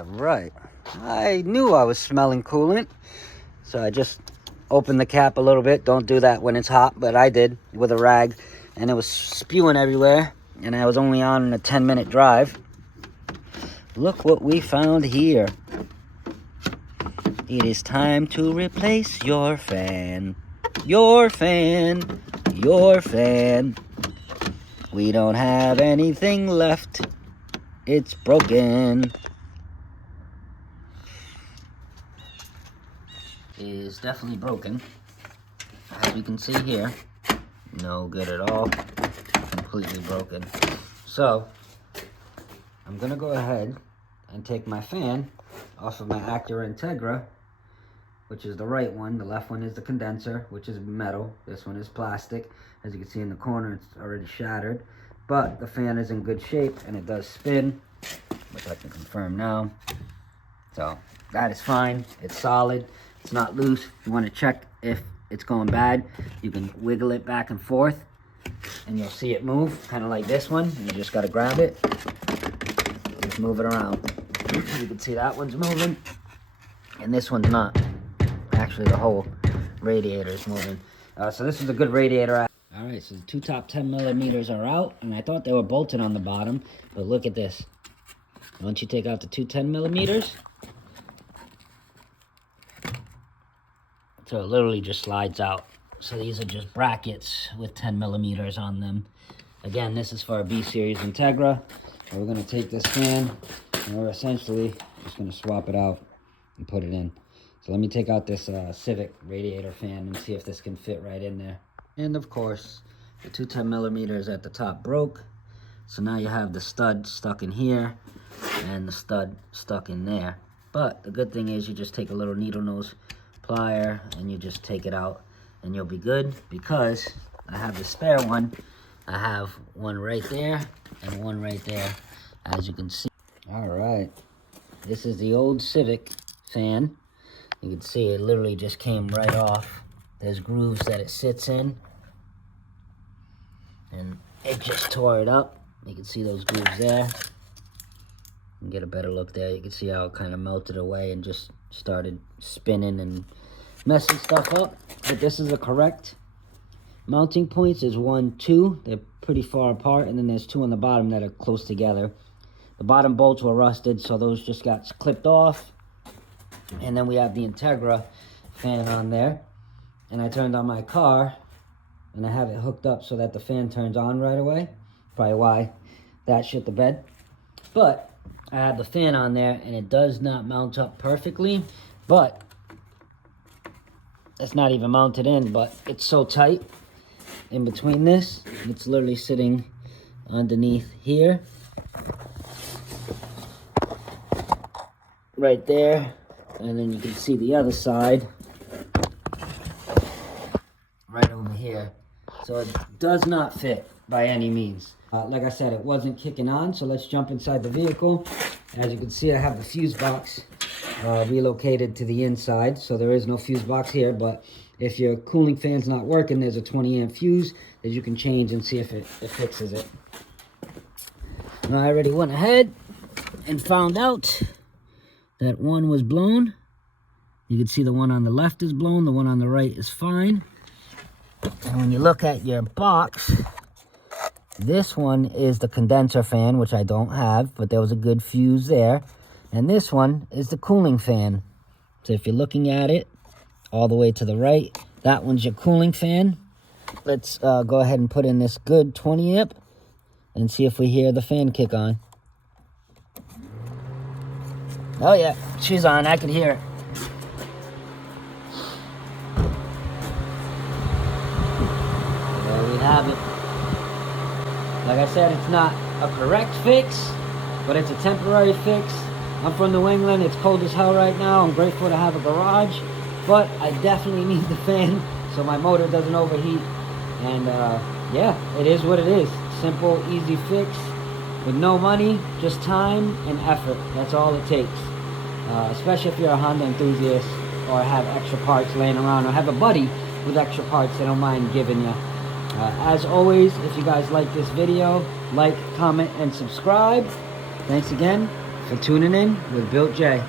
Right. I knew I was smelling coolant, so I just opened the cap a little bit. Don't do that when it's hot, but I did with a rag, and it was spewing everywhere, and I was only on a 10-minute drive. Look what we found here. It is time to replace your fan. Your fan. Your fan. We don't have anything left. It's broken. It is definitely broken. As you can see here, no good at all. Completely broken. So, I'm gonna go ahead and take my fan off of my Acura Integra, which is the right one. The left one is the condenser, which is metal. This one is plastic. As you can see in the corner, it's already shattered. But the fan is in good shape, and it does spin, which I can confirm now. So that is fine. It's solid. It's not loose. If you want to check if it's going bad, you can wiggle it back and forth, and you'll see it move, kind of like this one. You just got to grab it, just move it around. You can see that one's moving, and this one's not. Actually, the whole radiator is moving. So this is a good radiator. All right, so the two top 10 millimeters are out, and I thought they were bolted on the bottom, but look at this. Once you take out the two 10 millimeters, so it literally just slides out. So these are just brackets with 10 millimeters on them. Again, this is for a B series Integra. And we're gonna take this fan, and we're essentially just gonna swap it out and put it in. So let me take out this Civic radiator fan and see if this can fit right in there. And of course, the two 10 millimeters at the top broke. So now you have the stud stuck in here and the stud stuck in there. But the good thing is you just take a little needle nose plier and you just take it out and you'll be good, because I have the spare one. I have one right there and one right there, as you can see. All right, this is the old Civic fan. You can see it literally just came right off. There's grooves that it sits in, and it just tore it up. You can see those grooves there. You can get a better look there. You can see how it kind of melted away and just started spinning and messing stuff up. But this is the correct mounting points. There's 1, 2. They're pretty far apart, and then there's 2 on the bottom that are close together. The bottom bolts were rusted, so those just got clipped off. And then we have the Integra fan on there. And I turned on my car, and I have it hooked up so that the fan turns on right away. Probably why that shit the bed. But I have the fan on there, and it does not mount up perfectly. But it's not even mounted in, but it's so tight in between this. It's literally sitting underneath here. Right there. And then you can see the other side right over here. So it does not fit by any means. Like I said, it wasn't kicking on, so let's jump inside the vehicle. As you can see, I have the fuse box relocated to the inside, so there is no fuse box here, but if your cooling fan's not working, there's a 20 amp fuse that you can change and see if it fixes it. Now, I already went ahead and found out that one was blown. You can see the one on the left is blown, the one on the right is fine. And when you look at your box, this one is the condenser fan, which I don't have, but there was a good fuse there. And this one is the cooling fan. So if you're looking at it all the way to the right, that one's your cooling fan. Let's go ahead and put in this good 20 amp and see if we hear the fan kick on. Oh yeah, she's on, I can hear it. There we have it. Like I said, it's not a correct fix, but it's a temporary fix. I'm from New England, it's cold as hell right now. I'm grateful to have a garage, but I definitely need the fan so my motor doesn't overheat. And yeah, it is what it is. Simple, easy fix with no money, just time and effort. That's all it takes. Especially if you're a Honda enthusiast or have extra parts laying around or have a buddy with extra parts they don't mind giving you. As always, if you guys like this video, like, comment, and subscribe. Thanks again. for tuning in with Built J.